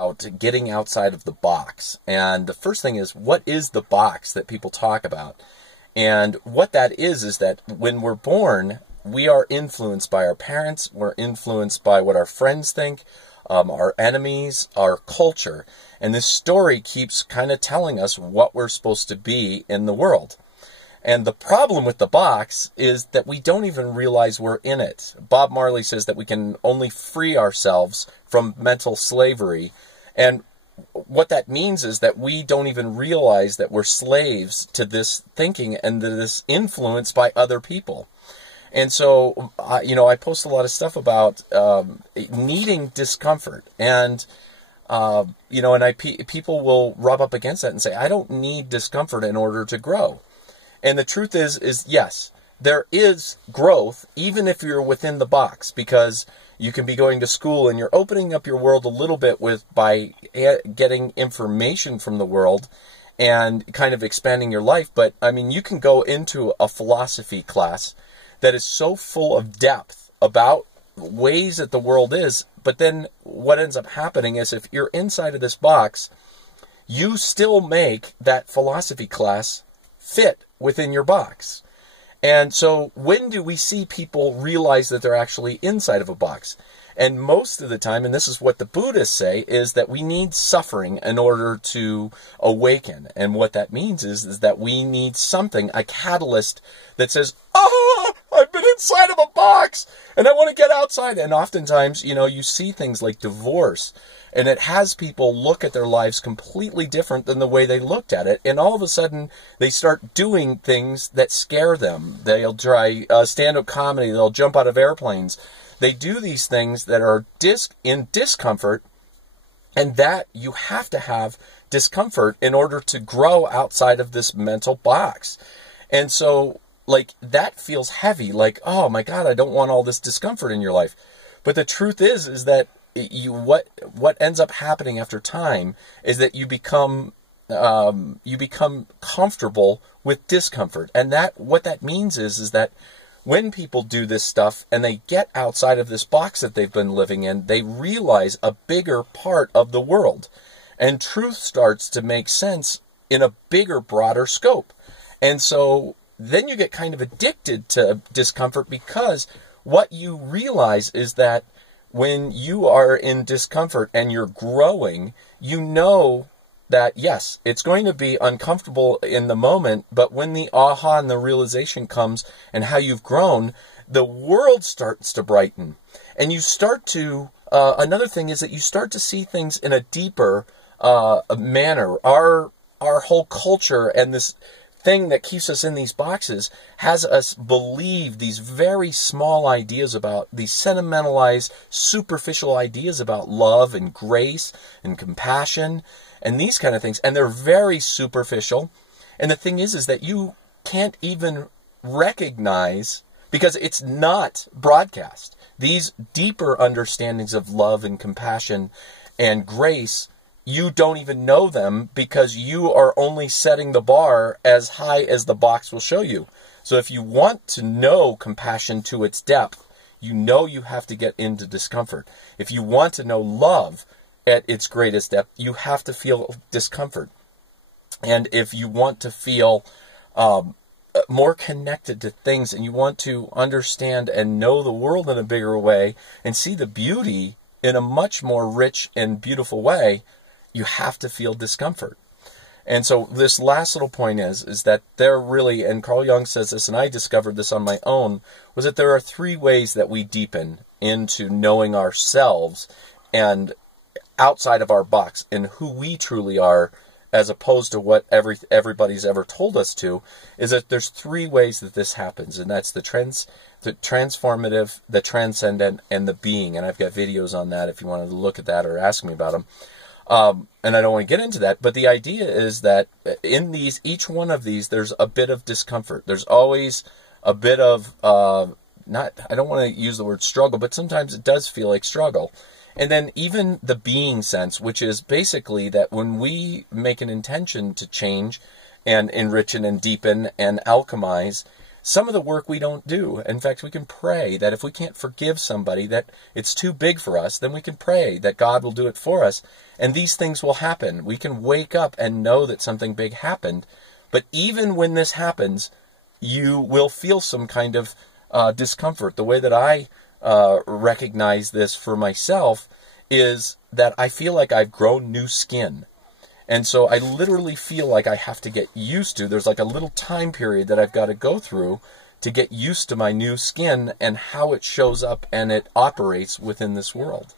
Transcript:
about getting outside of the box. And the first thing is, what is the box that people talk about? And what that is that when we're born, we are influenced by our parents, we're influenced by what our friends think, our enemies, our culture. And this story keeps kind of telling us what we're supposed to be in the world. And the problem with the box is that we don't even realize we're in it. Bob Marley says that we can only free ourselves from mental slavery. And what that means is that we don't even realize that we're slaves to this thinking and to this influence by other people. And so, I post a lot of stuff about needing discomfort. And, people will rub up against that and say, I don't need discomfort in order to grow. And the truth is yes, there is growth, even if you're within the box, because you can be going to school and you're opening up your world a little bit by getting information from the world and kind of expanding your life. But, you can go into a philosophy class that is so full of depth about ways that the world is, but then what ends up happening is if you're inside of this box, you still make that philosophy class fit within your box. And so when do we see people realize that they're actually inside of a box? And most of the time, and this is what the Buddhists say, is that we need suffering in order to awaken. And what that means is that we need something, a catalyst that says, I've been inside of a box and I want to get outside. And oftentimes, you see things like divorce, and it has people look at their lives completely different than the way they looked at it. And all of a sudden, they start doing things that scare them. They'll try stand-up comedy. They'll jump out of airplanes. They do these things that are in discomfort, and that you have to have discomfort in order to grow outside of this mental box. And so, that feels heavy. Oh my God, I don't want all this discomfort in your life. But the truth is that what ends up happening after time is that you become comfortable with discomfort. And what that means is that when people do this stuff and they get outside of this box that they've been living in, they realize a bigger part of the world. And truth starts to make sense in a bigger, broader scope. And so then you get kind of addicted to discomfort, because what you realize is that when you are in discomfort and you're growing, you know that, yes, it's going to be uncomfortable in the moment, but when the aha and the realization comes and how you've grown, the world starts to brighten. And you start to, another thing is that you start to see things in a deeper manner. Our whole culture and this thing that keeps us in these boxes has us believe these very small ideas about, these sentimentalized, superficial ideas about love and grace and compassion and these kind of things. And they're very superficial. And the thing is that you can't even recognize, because it's not broadcast, these deeper understandings of love and compassion and grace. You don't even know them, because you are only setting the bar as high as the box will show you. So if you want to know compassion to its depth, you have to get into discomfort. If you want to know love at its greatest depth, you have to feel discomfort. And if you want to feel more connected to things, and you want to understand and know the world in a bigger way and see the beauty in a much more rich and beautiful way, you have to feel discomfort. And so this last little point is that there really, and Carl Jung says this, and I discovered this on my own, was that there are 3 ways that we deepen into knowing ourselves and outside of our box and who we truly are, as opposed to what everybody's ever told us to, is that there's 3 ways that this happens. And that's the transformative, the transcendent, and the being. And I've got videos on that if you wanted to look at that or ask me about them. And I don't want to get into that, but the idea is that in each one of these, there's a bit of discomfort. There's always a bit of, I don't want to use the word struggle, but sometimes it does feel like struggle. And then even the being sense, which is basically that when we make an intention to change and enrich and deepen and alchemize, some of the work we don't do. In fact, we can pray that if we can't forgive somebody, that it's too big for us, then we can pray that God will do it for us. And these things will happen. We can wake up and know that something big happened. But even when this happens, you will feel some kind of discomfort. The way that I recognize this for myself is that I feel like I've grown new skin. And so I literally feel like I have to get used to, there's like a little time period that I've got to go through to get used to my new skin and how it shows up and it operates within this world.